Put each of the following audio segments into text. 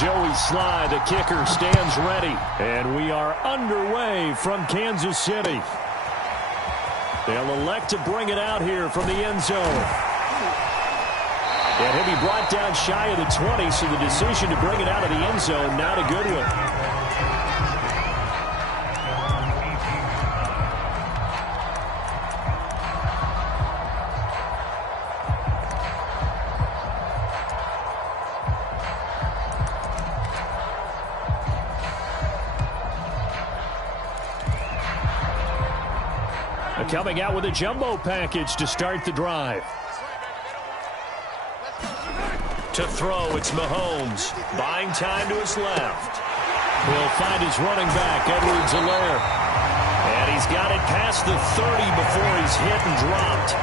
Joey Sly, the kicker, stands ready. And we are underway from Kansas City. They'll elect to bring it out here from the end zone. And he'll be brought down shy of the 20, so the decision to bring it out of the end zone, not a good one. Coming out with a jumbo package to start the drive. To throw, it's Mahomes. Buying time to his left. He'll find his running back, Edwards-Helaire. And he's got it past the 30 before he's hit and dropped.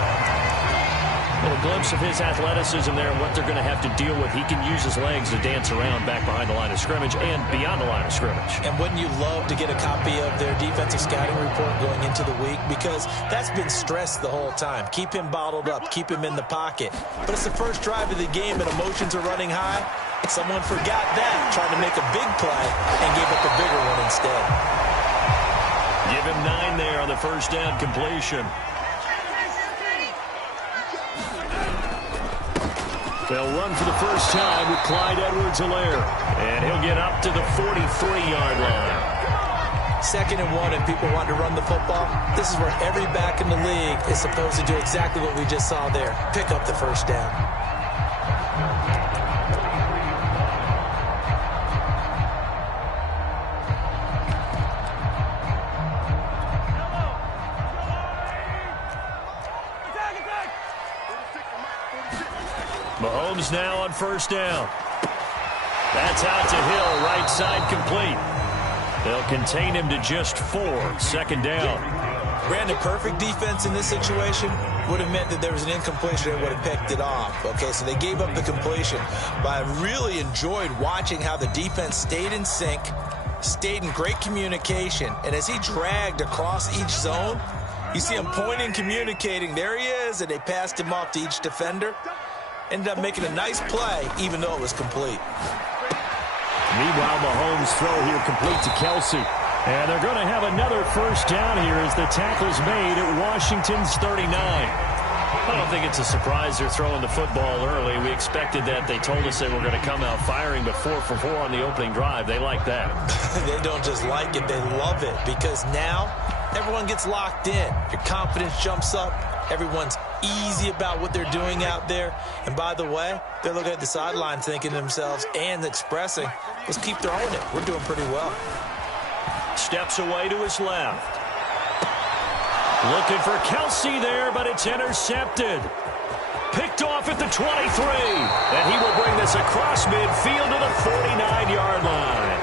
A little glimpse of his athleticism there and what they're going to have to deal with. He can use his legs to dance around back behind the line of scrimmage and beyond the line of scrimmage. And wouldn't you love to get a copy of their defensive scouting report going into the week? Because that's been stressed the whole time. Keep him bottled up. Keep him in the pocket. But it's the first drive of the game and emotions are running high. Someone forgot that, trying to make a big play and gave up a bigger one instead. Give him 9 there on the first down completion. They'll run for the first time with Clyde Edwards-Helaire. And he'll get up to the 43-yard line. 2nd and 1, and people want to run the football. This is where every back in the league is supposed to do exactly what we just saw there. Pick up the first down. Mahomes now on first down. That's out to Hill, right side complete. They'll contain him to just 4, 2nd down. Brandon, perfect defense in this situation would have meant that there was an incompletion and would have picked it off. Okay, so they gave up the completion. But I really enjoyed watching how the defense stayed in sync, stayed in great communication, and as he dragged across each zone, you see him pointing, communicating. There he is, and they passed him off to each defender. Ended up making a nice play, even though it was complete. Meanwhile, Mahomes' throw here complete to Kelsey. And they're going to have another first down here as the tackle's made at Washington's 39. I don't think it's a surprise they're throwing the football early. We expected that. They told us they were going to come out firing, but 4 for 4 on the opening drive. They like that. They don't just like it, they love it, because now everyone gets locked in. Your confidence jumps up. Everyone's easy about what they're doing out there. And by the way, they're looking at the sideline thinking to themselves and expressing, let's keep throwing it. We're doing pretty well. Steps away to his left. Looking for Kelsey there, but it's intercepted. Picked off at the 23. And he will bring this across midfield to the 49-yard line.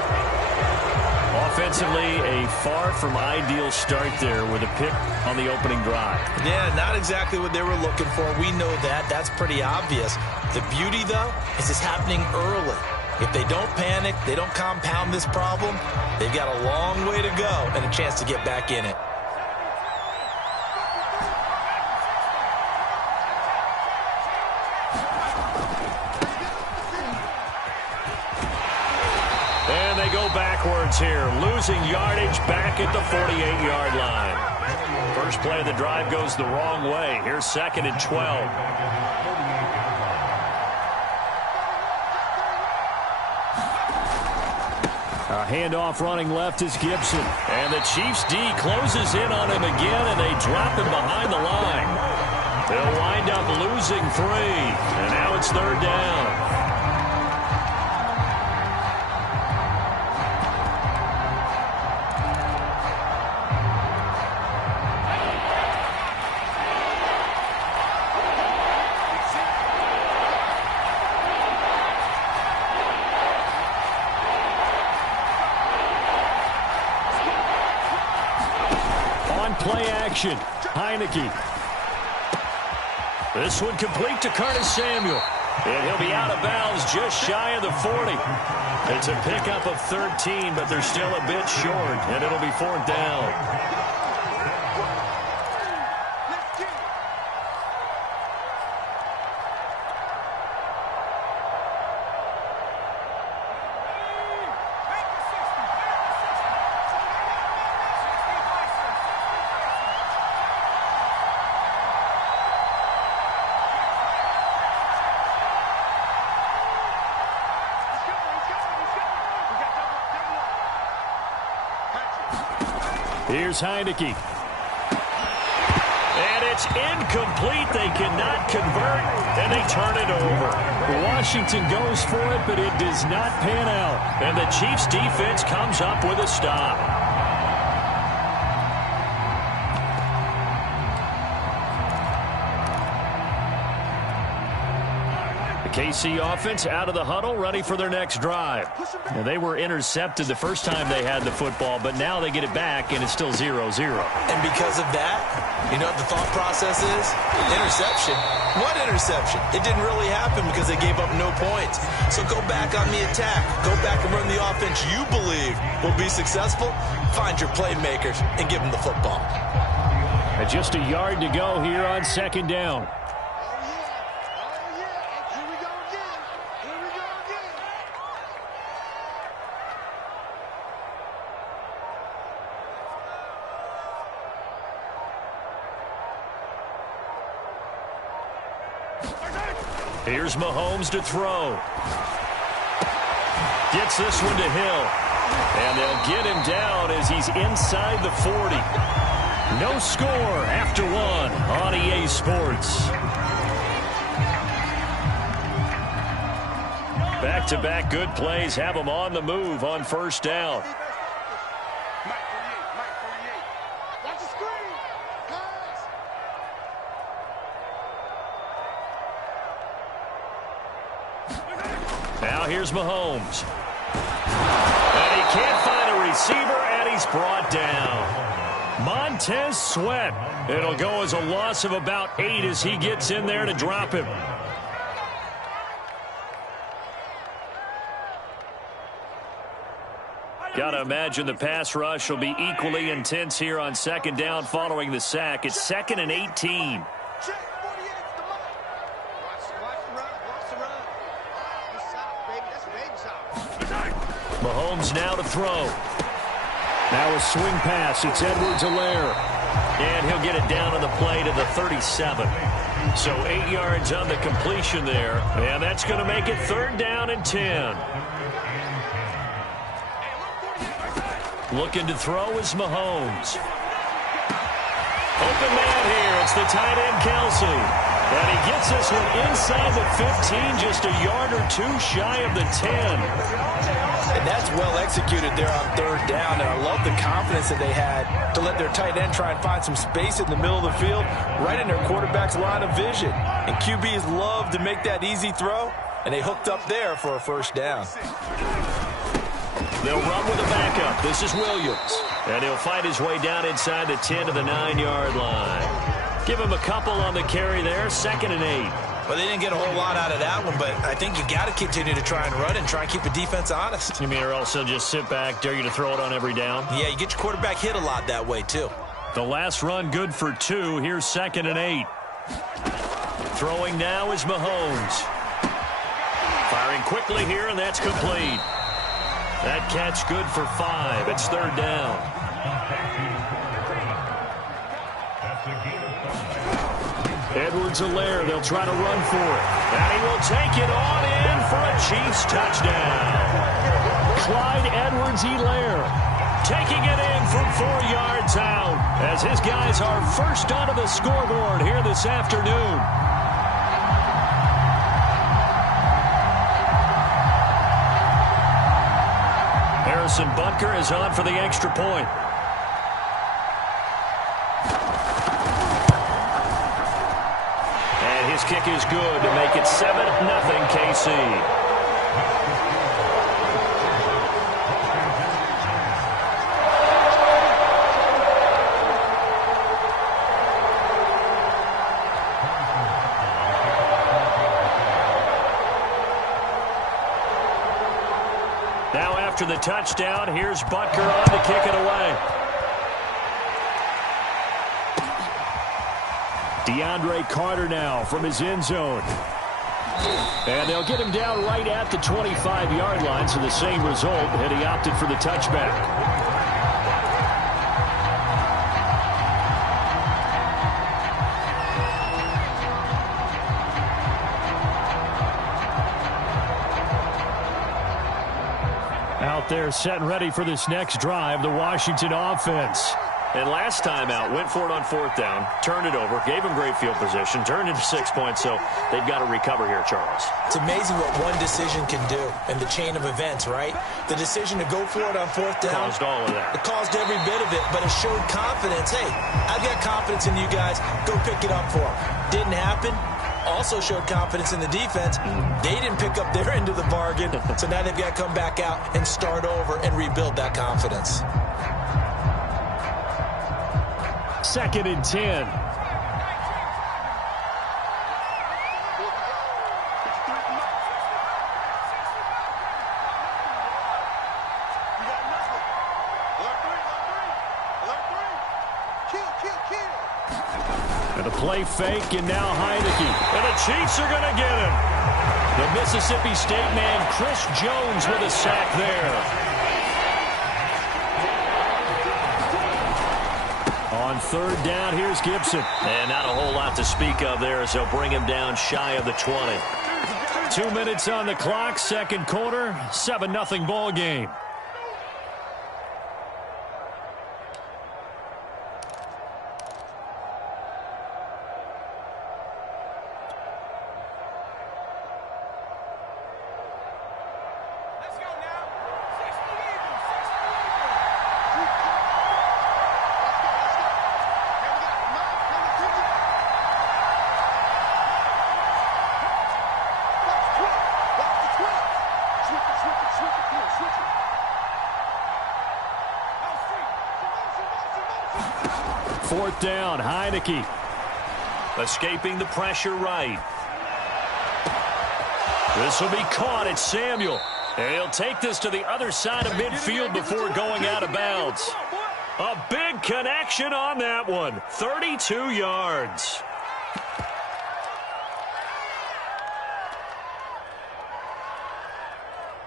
Offensively, a far from ideal start there with a pick on the opening drive. Yeah, not exactly what they were looking for. We know that. That's pretty obvious. The beauty, though, is it's happening early. If they don't panic, they don't compound this problem, they've got a long way to go and a chance to get back in it. And they go backwards here, losing yardage back at the 48-yard line. First play of the drive goes the wrong way. Here's 2nd and 12. A handoff running left is Gibson. And the Chiefs D closes in on him again, and they drop him behind the line. They'll wind up losing 3, and now it's 3rd down. Play action. Heineke. This one complete to Curtis Samuel. And he'll be out of bounds just shy of the 40. It's a pickup of 13, but they're still a bit short, and it'll be 4th down. Here's Heineke. And it's incomplete. They cannot convert, and they turn it over. Washington goes for it, but it does not pan out. And the Chiefs' defense comes up with a stop. KC offense out of the huddle, ready for their next drive. Now, they were intercepted the first time they had the football, but now they get it back, and it's still 0-0. And because of that, you know what the thought process is? Interception. What interception? It didn't really happen because they gave up no points. So go back on the attack. Go back and run the offense you believe will be successful. Find your playmakers and give them the football. And just a yard to go here on second down. Here's Mahomes to throw. Gets this one to Hill. And they'll get him down as he's inside the 40. No score after one on EA Sports. Back-to-back good plays have them on the move on first down. Now here's Mahomes. And he can't find a receiver, and he's brought down. Montez Sweat. It'll go as a loss of about 8 as he gets in there to drop him. Got to imagine the pass rush will be equally intense here on second down following the sack. It's 2nd and 18. Mahomes now to throw. Now a swing pass. It's Edwards-Helaire. And he'll get it down on the play to the 37. So 8 yards on the completion there. And that's going to make it 3rd down and 10. Looking to throw is Mahomes. Open man here. It's the tight end, Kelsey. And he gets this one inside the 15, just a yard or 2 shy of the 10. And that's well executed there on 3rd down. And I love the confidence that they had to let their tight end try and find some space in the middle of the field, right in their quarterback's line of vision. And QBs love to make that easy throw, and they hooked up there for a 1st down. They'll run with a backup. This is Williams. And he'll fight his way down inside the 10 to the 9-yard line. Give him a couple on the carry there. 2nd and 8. Well, they didn't get a whole lot out of that one, but I think you got to continue to try and run and try and keep the defense honest. You mean or else they'll just sit back, dare you to throw it on every down? Yeah, you get your quarterback hit a lot that way, too. The last run good for 2. Here's 2nd and 8. Throwing now is Mahomes. Firing quickly here, and that's complete. That catch good for 5. It's 3rd down. Edwards-Helaire, they'll try to run for it. And he will take it on in for a Chiefs touchdown. Clyde Edwards-Helaire taking it in from 4 yards out as his guys are first onto the scoreboard here this afternoon. Harrison Butker is on for the extra point. And his kick is good to make it 7-0 KC. Now after the touchdown, here's Butker on to kick it away. DeAndre Carter now from his end zone. And they'll get him down right at the 25-yard line, so the same result, and he opted for the touchback. Out there set and ready for this next drive, the Washington offense. And last time out, went for it on 4th down, turned it over, gave him great field position, turned into 6 points, so they've got to recover here, Charles. It's amazing what one decision can do in the chain of events, right? The decision to go for it on 4th down. Caused all of that. It caused every bit of it, but it showed confidence. Hey, I've got confidence in you guys. Go pick it up for them. Didn't happen. Also showed confidence in the defense. They didn't pick up their end of the bargain, so now they've got to come back out and start over and rebuild that confidence. 2nd and 10. And a play fake, and now Heineke. And the Chiefs are going to get him. The Mississippi State man, Chris Jones, with a sack there. On 3rd down, here's Gibson. And not a whole lot to speak of there as they'll bring him down shy of the 20. 2 minutes on the clock, 2nd quarter, 7-0 ball game. Fourth down, Heineke. Escaping the pressure right. This will be caught. It's Samuel. And he'll take this to the other side of midfield before going out of bounds. A big connection on that one. 32 yards.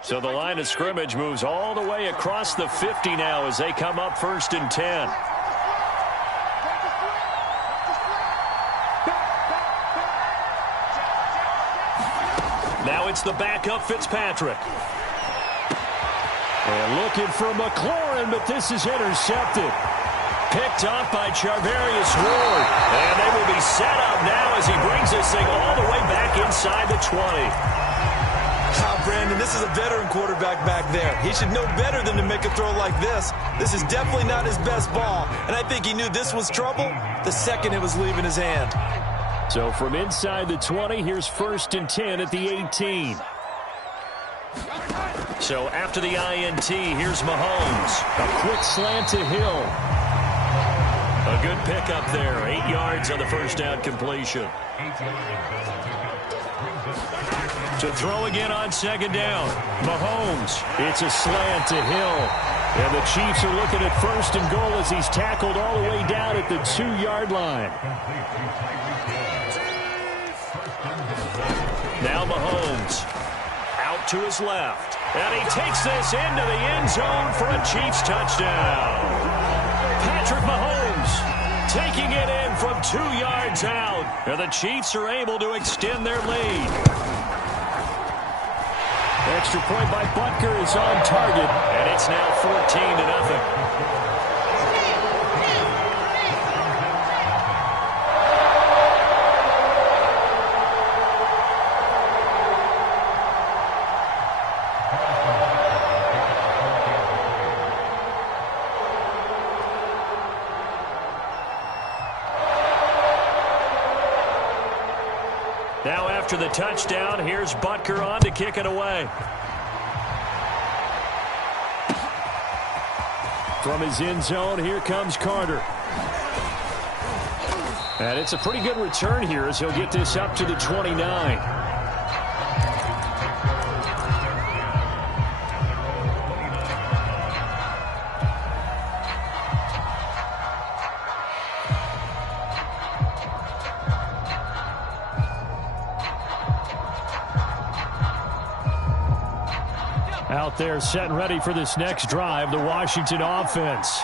So the line of scrimmage moves all the way across the 50 now as they come up 1st and 10. Now it's the backup Fitzpatrick. And looking for McLaurin, but this is intercepted. Picked up by Charvarius Ward. And they will be set up now as he brings this thing all the way back inside the 20. Brandon, this is a veteran quarterback back there. He should know better than to make a throw like this. This is definitely not his best ball, and I think he knew this was trouble the second it was leaving his hand. So from inside the 20, here's 1st and 10 at the 18. So after the INT, here's Mahomes. A quick slant to Hill. A good pickup there. 8 yards on the 1st down completion. To throw again on 2nd down. Mahomes. It's a slant to Hill. And the Chiefs are looking at 1st and goal as he's tackled all the way down at the 2-yard line. Now Mahomes. Out to his left. And he takes this into the end zone for a Chiefs touchdown. Patrick Mahomes taking it in from 2 yards out. And the Chiefs are able to extend their lead. Extra point by Butker is on target. And it's now 14-0. Now after the touchdown, here's Butker on to kick it away. From his end zone, here comes Carter. And it's a pretty good return here as he'll get this up to the 29. Out there set and ready for this next drive, the Washington offense.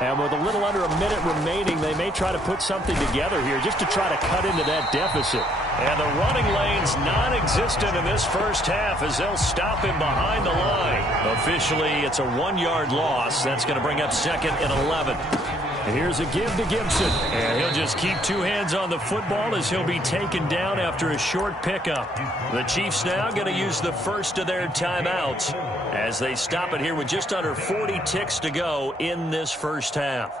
And with a little under a minute remaining, they may try to put something together here just to try to cut into that deficit. And the running lane's non-existent in this first half as they'll stop him behind the line. Officially, it's a 1-yard loss. That's going to bring up 2nd and 11. And here's a give to Gibson. And he'll just keep two hands on the football as he'll be taken down after a short pickup. The Chiefs now going to use the first of their timeouts as they stop it here with just under 40 ticks to go in this first half.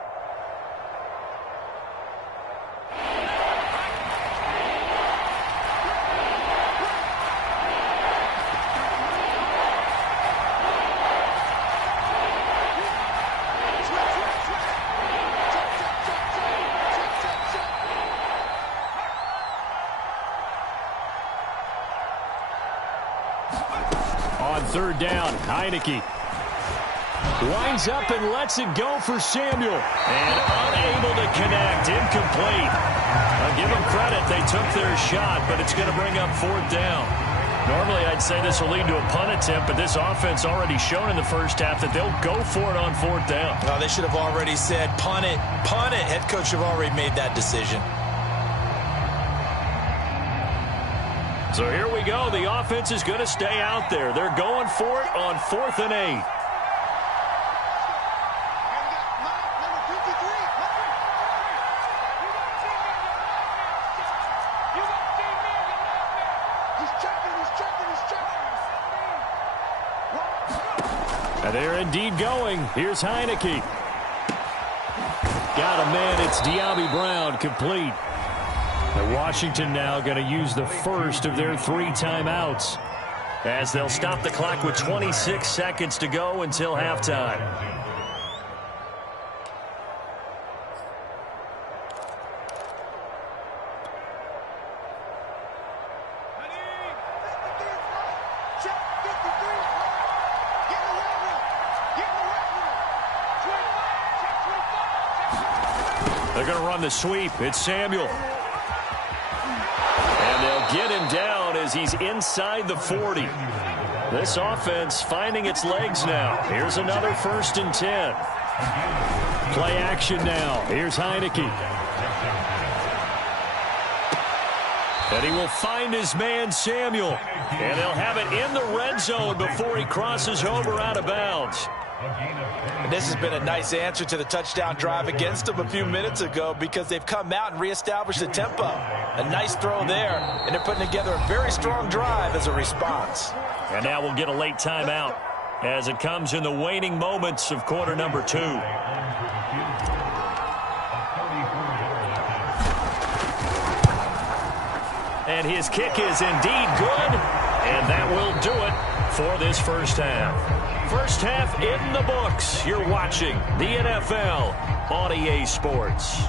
On third down, Heineke winds up and lets it go for Samuel. And unable to connect, incomplete. I'll give them credit, they took their shot, but it's going to bring up fourth down. Normally I'd say this will lead to a punt attempt, but this offense already shown in the first half that they'll go for it on fourth down. Oh, they should have already said punt it, punt it. Head coach have already made that decision. So here we go. The offense is going to stay out there. They're going for it on 4th and 8. And they're indeed going. Here's Heineke. Got a man. It's Diaby Brown, complete. And Washington now going to use the first of their 3 timeouts as they'll stop the clock with 26 seconds to go until halftime. They're going to run the sweep. It's Samuel. And they'll get him down as he's inside the 40. This offense finding its legs now. Here's another 1st and 10. Play action now. Here's Heineke. And he will find his man, Samuel. And they'll have it in the red zone before he crosses over out of bounds. And this has been a nice answer to the touchdown drive against them a few minutes ago because they've come out and reestablished the tempo. A nice throw there, and they're putting together a very strong drive as a response. And now we'll get a late timeout as it comes in the waning moments of quarter number 2. And his kick is indeed good, and that will do it for this first half. First half in the books. You're watching the NFL on EA Sports.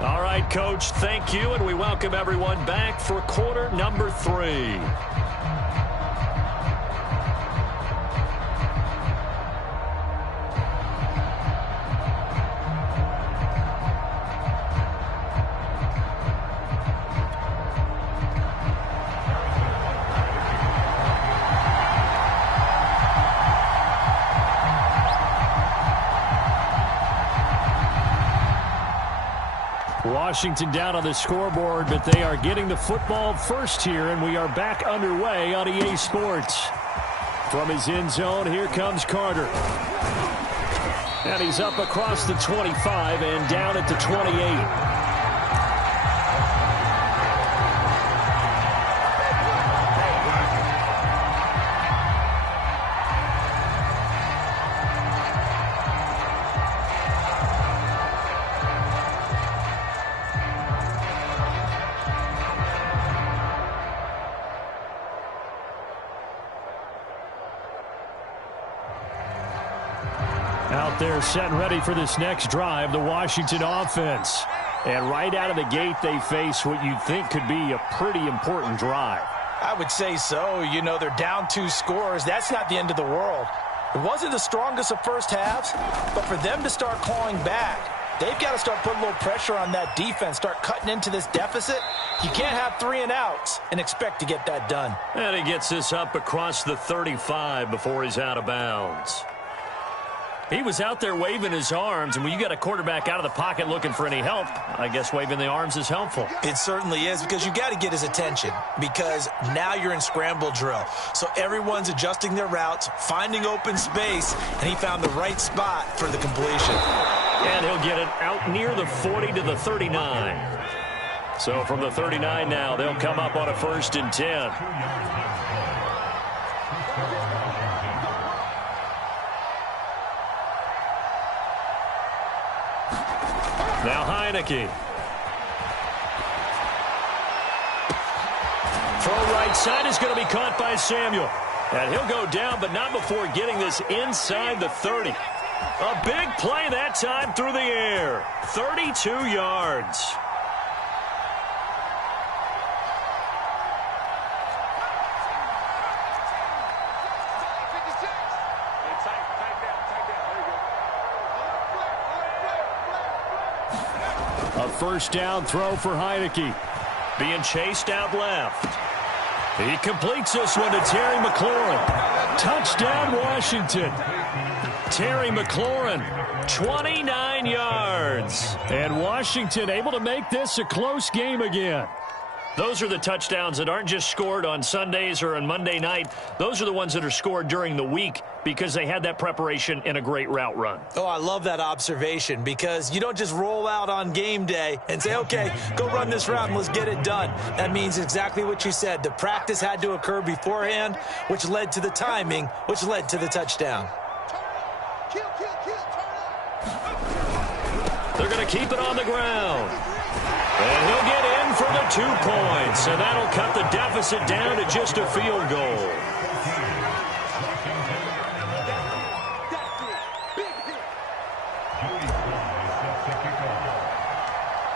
All right, Coach, thank you, and we welcome everyone back for quarter number 3. Washington down on the scoreboard, but they are getting the football first here, and we are back underway on EA Sports. From his end zone, here comes Carter. And he's up across the 25 and down at the 28. Out there set and ready for this next drive, the Washington offense. And right out of the gate, they face what you'd think could be a pretty important drive. I would say so. You know, they're down 2 scores. That's not the end of the world. It wasn't the strongest of first halves, but for them to start clawing back, they've got to start putting a little pressure on that defense, start cutting into this deficit. You can't have 3 and outs and expect to get that done. And he gets this up across the 35 before he's out of bounds. He was out there waving his arms, and when you got a quarterback out of the pocket looking for any help, I guess waving the arms is helpful. It certainly is, because you got to get his attention, because now you're in scramble drill. So everyone's adjusting their routes, finding open space, and he found the right spot for the completion. And he'll get it out near the 40 to the 39. So from the 39 now, they'll come up on a 1st and 10. Now Heineke. Throw right side is going to be caught by Samuel. And he'll go down, but not before getting this inside the 30. A big play that time through the air. 32 yards. A 1st down throw for Heineke. Being chased out left. He completes this one to Terry McLaurin. Touchdown, Washington. Terry McLaurin, 29 yards. And Washington able to make this a close game again. Those are the touchdowns that aren't just scored on Sundays or on Monday night. Those are the ones that are scored during the week because they had that preparation in a great route run. Oh, I love that observation because you don't just roll out on game day and say, okay, go run this route and let's get it done. That means exactly what you said. The practice had to occur beforehand, which led to the timing, which led to the touchdown. They're going to keep it on the ground. And he'll get in for the 2 points. And that'll cut the deficit down to just a field goal.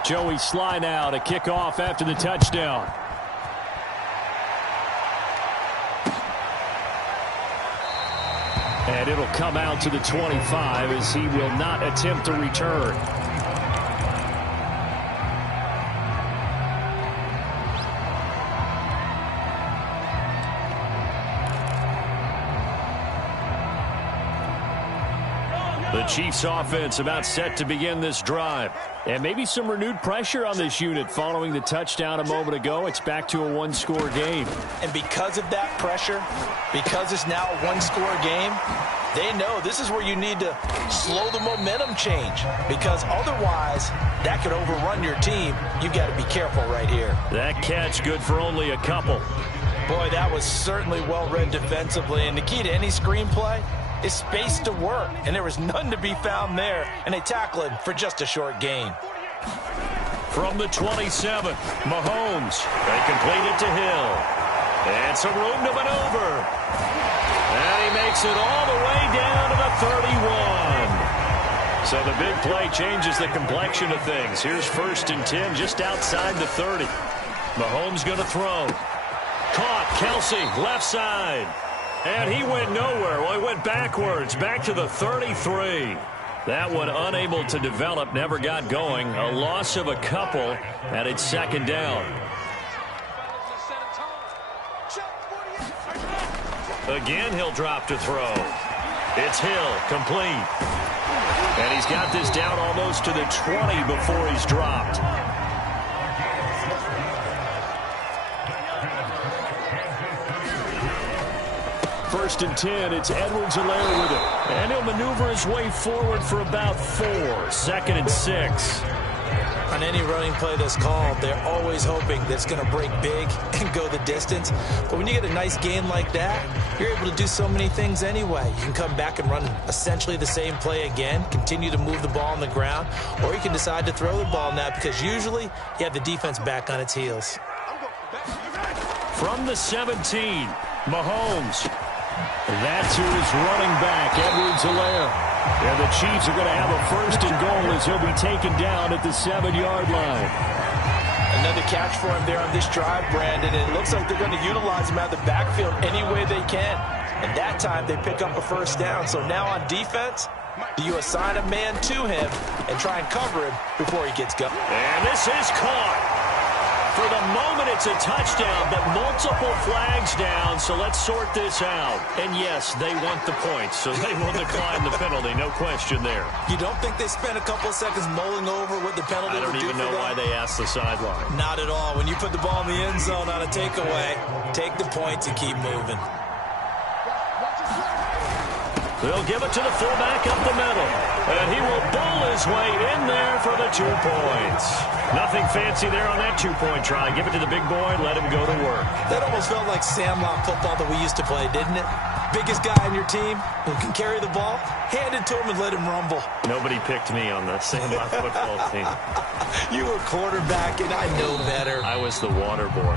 Joey Sly now to kick off after the touchdown. And it'll come out to the 25 as he will not attempt to return. The Chiefs offense about set to begin this drive. And maybe some renewed pressure on this unit following the touchdown a moment ago. It's back to a 1-score game. And because of that pressure, because it's now a 1-score game, they know this is where you need to slow the momentum change. Because otherwise, that could overrun your team. You've got to be careful right here. That catch good for only a couple. Boy, that was certainly well read defensively. And the key to any screenplay is space to work, and there was none to be found there, and they tackle him for just a short gain. From the 27, Mahomes. They complete it to Hill. And some room to maneuver. And he makes it all the way down to the 31. So the big play changes the complexion of things. Here's 1st and 10 just outside the 30. Mahomes going to throw. Caught, Kelsey, left side. And he went nowhere. Well, he went backwards, back to the 33. That one unable to develop, never got going. A loss of a couple, and it's 2nd down. Again, he'll drop to throw. It's Hill, complete. And he's got this down almost to the 20 before he's dropped. First and 10, it's Edwards-Helaire with it. And he'll maneuver his way forward for about 4. 2nd and 6. On any running play that's called, they're always hoping that it's going to break big and go the distance. But when you get a nice gain like that, you're able to do so many things anyway. You can come back and run essentially the same play again, continue to move the ball on the ground, or you can decide to throw the ball now because usually you have the defense back on its heels. From the 17, Mahomes. That's who is running back, Edwards-Helaire. And the Chiefs are going to have a 1st and goal as he'll be taken down at the 7-yard line. Another catch for him there on this drive, Brandon. And it looks like they're going to utilize him out of the backfield any way they can. And that time they pick up a 1st down. So now on defense, do you assign a man to him and try and cover him before he gets going? And this is caught. For the moment, it's a touchdown, but multiple flags down, so let's sort this out. And yes, they want the points, so they will decline the penalty, no question there. You don't think they spent a couple of seconds mulling over what the penalty would do for them? I don't even know why they asked the sideline. Not at all. When you put the ball in the end zone on a takeaway, take the points and keep moving. They'll give it to the fullback up the middle. And he will bull his way in there for the 2 points. Nothing fancy there on that 2-point try. Give it to the big boy, let him go to work. That almost felt like Sandlot football that we used to play, didn't it? Biggest guy on your team who can carry the ball, hand it to him and let him rumble. Nobody picked me on the Sandlot football team. You were quarterback, and I know better. I was the water boy.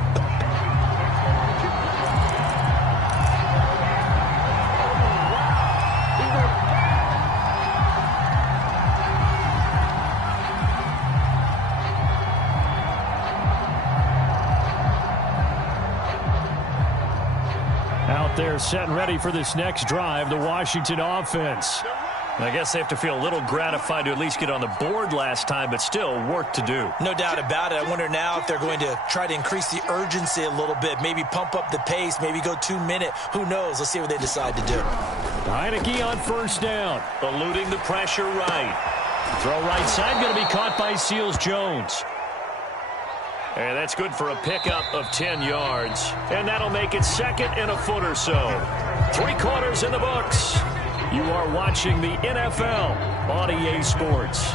Out there set and ready for this next drive, the Washington offense. I guess they have to feel a little gratified to at least get on the board last time, but still work to do. No doubt about it. I wonder now if they're going to try to increase the urgency a little bit, maybe pump up the pace, maybe go 2-minute. Who knows? Let's see what they decide to do. Heineke on first down, eluding the pressure right. Throw right side, going to be caught by Seals-Jones. And that's good for a pickup of 10 yards. And that'll make it second and a foot or so. 3 quarters in the books. You are watching the NFL on EA Sports.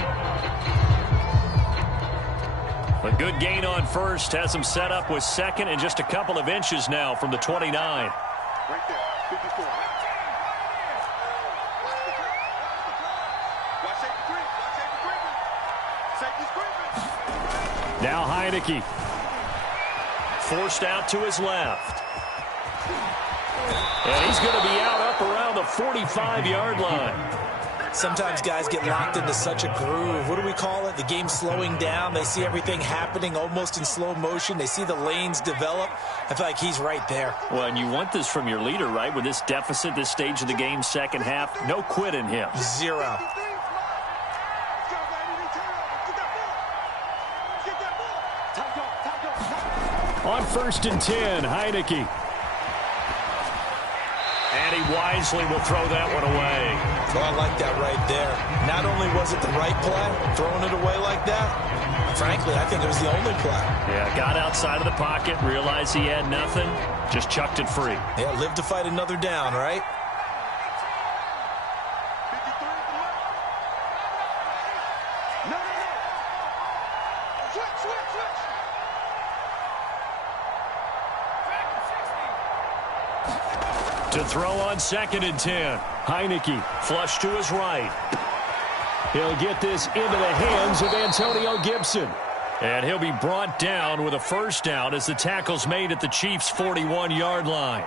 A good gain on first has him set up with second and just a couple of inches now from the 29. Right there, 54. Watch safety creep. Safety's creeping. Now Heineke. Forced out to his left. And he's going to be out up around the 45-yard line. Sometimes guys get locked into such a groove. What do we call it? The game's slowing down. They see everything happening almost in slow motion. They see the lanes develop. I feel like he's right there. Well, and you want this from your leader, right? With this deficit, this stage of the game, second half, no quit in him. 0. On first and 10, Heineke. And he wisely will throw that one away. Oh, I like that right there. Not only was it the right play, throwing it away like that, frankly, I think it was the only play. Yeah, got outside of the pocket, realized he had nothing, just chucked it free. Yeah, live to fight another down, right? To throw on second and 10. Heineke flush to his right. He'll get this into the hands of Antonio Gibson. And he'll be brought down with a first down as the tackle's made at the Chiefs' 41-yard line.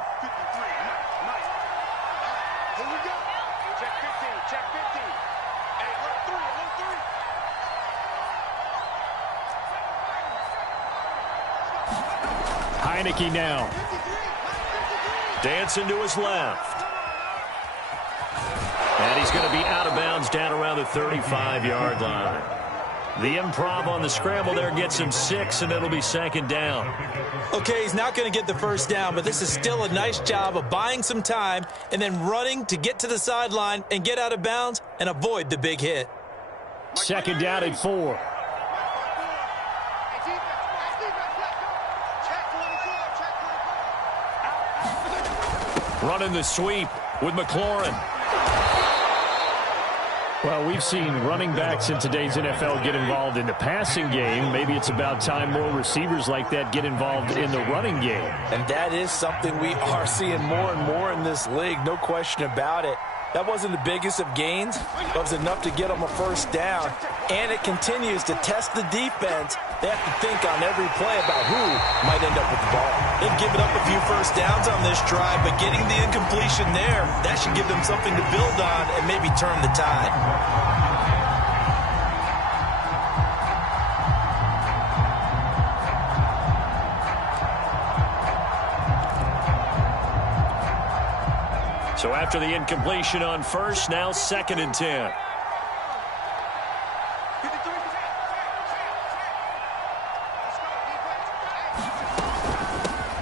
Here we go. Check 15. Check 15. Hey, look, 3. Heineke now. Dancing to his left. And he's going to be out of bounds down around the 35-yard line. The improv on the scramble there gets him 6, and it'll be second down. Okay, he's not going to get the first down, but this is still a nice job of buying some time and then running to get to the sideline and get out of bounds and avoid the big hit. Second down at 4. Running the sweep with McLaurin. Well, we've seen running backs in today's NFL get involved in the passing game. Maybe it's about time more receivers like that get involved in the running game. And that is something we are seeing more and more in this league, no question about it. That wasn't the biggest of gains, but it was enough to get them a first down. And it continues to test the defense. They have to think on every play about who might end up with the ball. They've given up a few first downs on this drive, but getting the incompletion there, that should give them something to build on and maybe turn the tide. So after the incompletion on first, now second and 10.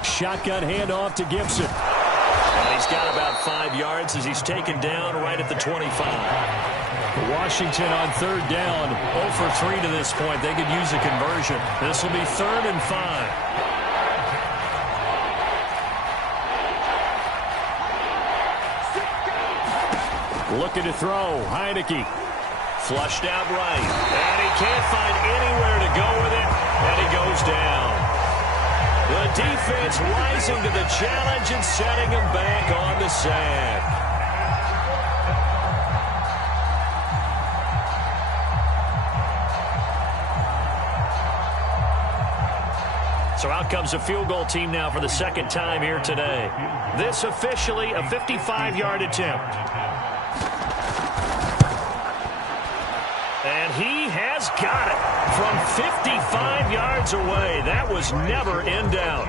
Shotgun handoff to Gibson. And he's got about 5 yards as he's taken down right at the 25. Washington on third down, 0 for 3 to this point. They could use a conversion. This will be 3rd and 5. Looking to throw. Heineke. Flushed out right. And he can't find anywhere to go with it. And he goes down. The defense rising to the challenge and setting him back on the sand. So out comes a field goal team now for the second time here today. This officially a 55-yard attempt. And he has got it from 55 yards away. That was never in doubt.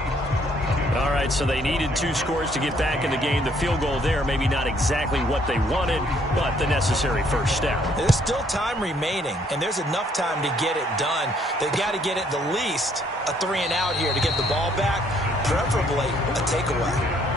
All right, so they needed 2 scores to get back in the game. The field goal there, maybe not exactly what they wanted, but the necessary first step. There's still time remaining, and there's enough time to get it done. They've got to get it the least a 3-and-out here to get the ball back, preferably a takeaway.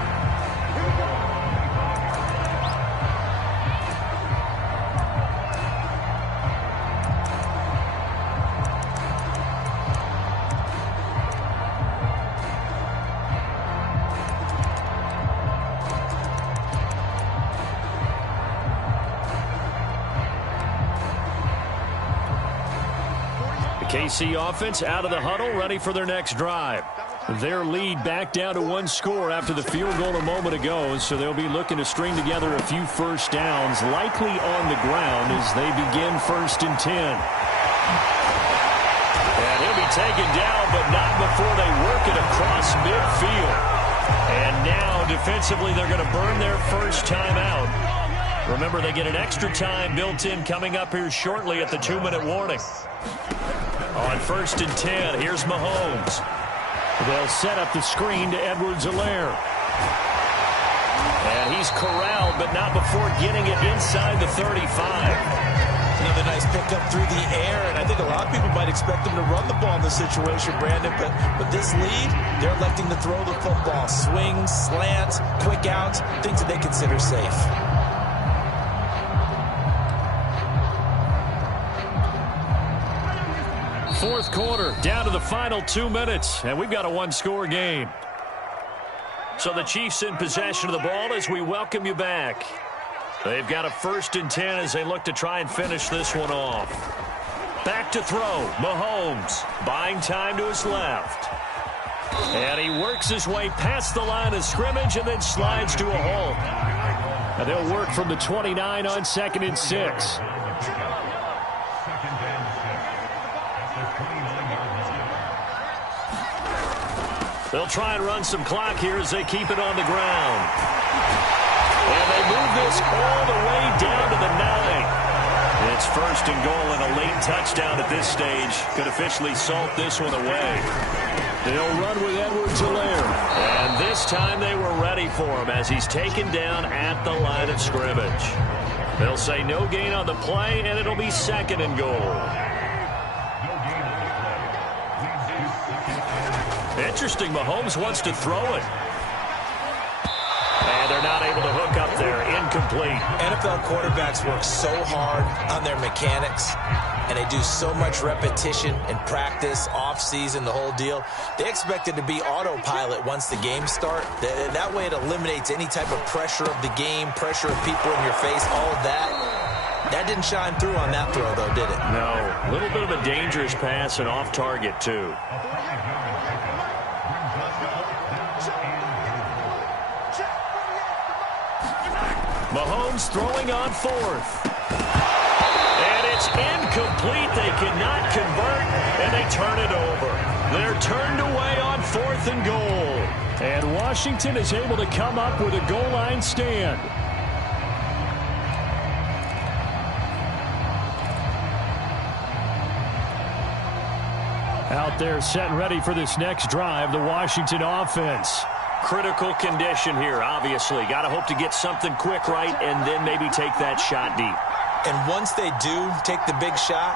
KC offense out of the huddle, ready for their next drive. Their lead back down to 1 score after the field goal a moment ago, so they'll be looking to string together a few first downs, likely on the ground as they begin 1st and 10. And he'll be taken down, but not before they work it across midfield. And now, defensively, they're going to burn their first time out. Remember, they get an extra time built in coming up here shortly at the 2-minute warning. On 1st and 10, here's Mahomes. They'll set up the screen to Edwards-Helaire. And he's corralled, but not before getting it inside the 35. Another nice pickup through the air, and I think a lot of people might expect them to run the ball in this situation, Brandon, but with this lead, they're electing to throw the football. Swings, slants, quick outs, things that they consider safe. Fourth quarter, down to the final 2 minutes, and we've got a 1-score game. So the Chiefs in possession of the ball as we welcome you back. They've got a 1st and 10 as they look to try and finish this one off. Back to throw, Mahomes, buying time to his left. And he works his way past the line of scrimmage and then slides to a halt. And they'll work from the 29 on 2nd and 6. They'll try and run some clock here as they keep it on the ground. And they move this all the way down to the 9. It's 1st and goal and a late touchdown at this stage. Could officially salt this one away. They'll run with Edwards-Helaire. And this time they were ready for him as he's taken down at the line of scrimmage. They'll say no gain on the play, and it'll be 2nd and goal. Interesting, Mahomes wants to throw it. And they're not able to hook up there. Incomplete. NFL quarterbacks work so hard on their mechanics, and they do so much repetition and practice, off-season, the whole deal. They expect it to be autopilot once the games start. That way it eliminates any type of pressure of the game, pressure of people in your face, all of that. That didn't shine through on that throw, though, did it? No. A little bit of a dangerous pass and off target, too. Mahomes throwing on 4th. And it's incomplete. They cannot convert, and they turn it over. They're turned away on 4th and goal. And Washington is able to come up with a goal line stand. Out there set and ready for this next drive, the Washington offense. Critical condition here, obviously. Got to hope to get something quick right and then maybe take that shot deep. And once they do take the big shot,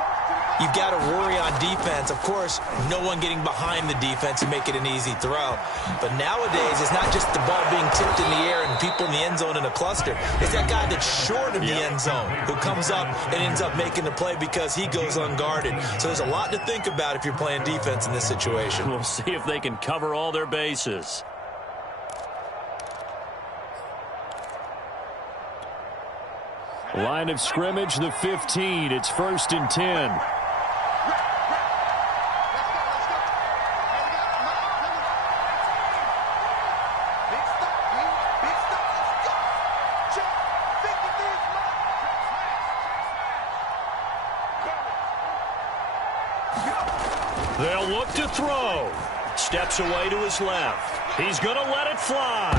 you've got to worry on defense. Of course, no one getting behind the defense and make it an easy throw. But nowadays, it's not just the ball being tipped in the air and people in the end zone in a cluster. It's that guy that's short of the end zone who comes up and ends up making the play because he goes unguarded. So there's a lot to think about if you're playing defense in this situation. We'll see if they can cover all their bases. Line of scrimmage, the 15. It's 1st and 10. They'll look to throw. Steps away to his left. He's going to let it fly.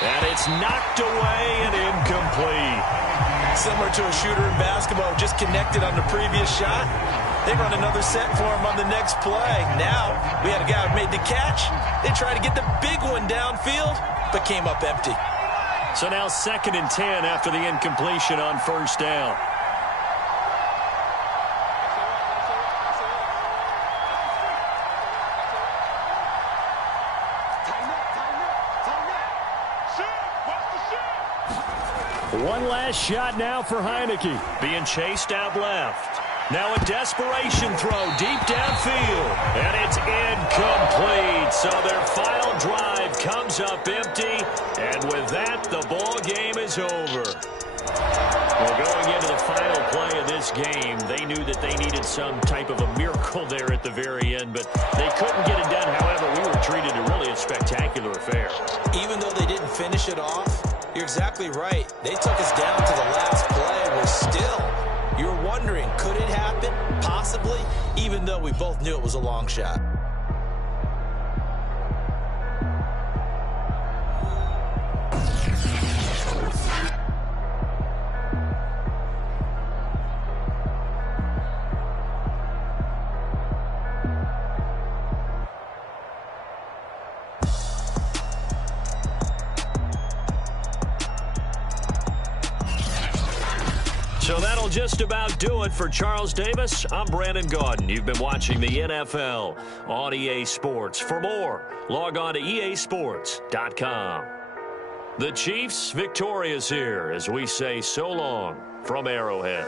And it's knocked away and incomplete. Similar to a shooter in basketball, just connected on the previous shot. They run another set for him on the next play. Now, we had a guy who made the catch. They tried to get the big one downfield, but came up empty. So now 2nd and 10 after the incompletion on 1st down. One last shot now for Heineke. Being chased out left. Now a desperation throw deep downfield. And it's incomplete. So their final drive comes up empty. And with that, the ball game is over. Well, going into the final play of this game, they knew that they needed some type of a miracle there at the very end, but they couldn't get it done. However, we were treated to really a spectacular affair. Even though they didn't finish it off, you're exactly right. They took us down to the last play. We're still, you're wondering, could it happen? Possibly, even though we both knew it was a long shot. So that'll just about do it for Charles Davis. I'm Brandon Gaudin. You've been watching the NFL on EA Sports. For more, log on to easports.com. The Chiefs victorious here as we say so long from Arrowhead.